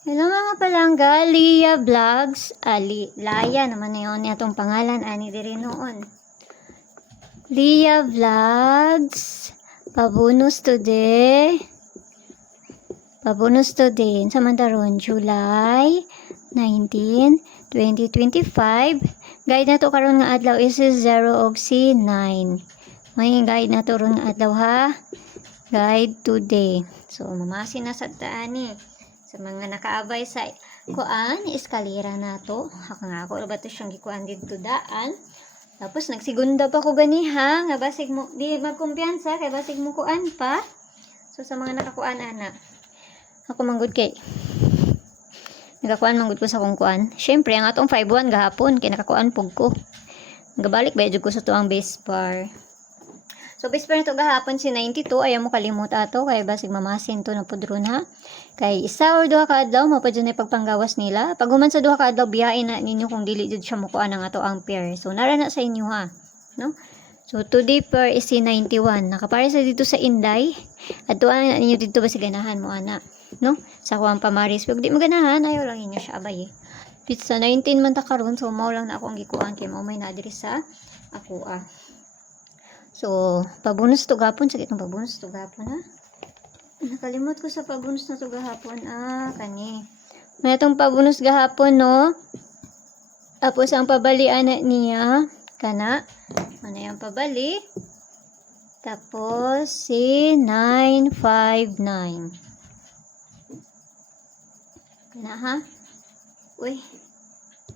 Hello mga palangga, Lia Vlogs. Laya naman na yun itong pangalan, ani diri noon. Lia Vlogs. Pabunus today. Samantaron, July 19, 2025. Guide na to karon nga adlaw is 0 og C9. May guide na to ron nga adlaw ha. Guide today. So, mamasin na sa taani. Sa mga nakaabay sa kuan, eskalera na to. Haka nga ako, ba ito siyang gikuan dito daan. Tapos, nagsigunda pa ko ganiha. Nga basig mo, di magkumpiyansa, kaya basig mo kuan pa. So, sa mga nakakuan, ana. Ako manggod kay. Nagakuan manggod ko sa kong kuan. Siyempre, ang atong 5-1 gahapon, kaya nakakuan pug ko. Nagabalik ba, ko sa tuang base bar. So, base bar nito gahapon si 92. Ayaw mo kalimut ato. Kaya basig mamasin to na pudron ha. Kay isa or duha ka adlaw, mapadyan na pagpanggawas nila. Pag human sa duha ka adlaw, biyain na ninyo kung dili jud siya mukuan ang ato ampere. So, nara na sa inyo ha. No? So, today per is si 91. Nakapare sa dito sa Inday. At tuan na ninyo dito ba si ganahan mo, ana. No? Sa kuwang pamaris. Pag di mo ganahan, ayaw lang ninyo siya abay eh. Pizza 19 man ta karon, so mao lang na ako ang gikuan kay mao may nadiri sa ako ah. So, pabunus to gapon. Sakit ng pabunus to gapon, ha? Nakalimot ko sa pabunus na to gahapon. Kani. May itong pabunus gahapon, no? Tapos, ang pabalian na niya, kana. Ano yung pabali? Tapos, si 959. Kana, ha? Uy.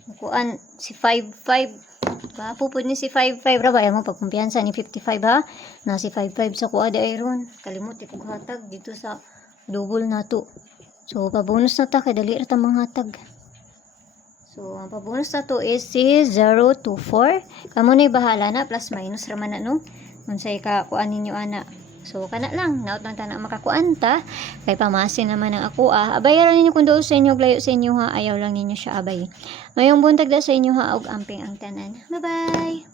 Mukuan, si 55. Pupod ni si 55 ra ba mo pagkumpiyansa ni 55 ha na si 55 sa kuha di iron kalimot ito hatag dito sa double na to. So pabonus na ta kay dali ra ta manghatag. So ang pabonus na to is si 024. Kamo na bahala na plus minus ra man na no unsay ka kuan ninyo ana. So kana lang naot lang ta na makakuan ta kay pamasin naman ang ako abayaran ninyo kung doon sa inyo layo sa inyo ha ayaw lang ninyo siya abay. Mayong buntag da sa inyo ha og amping ang tanan. Bye bye.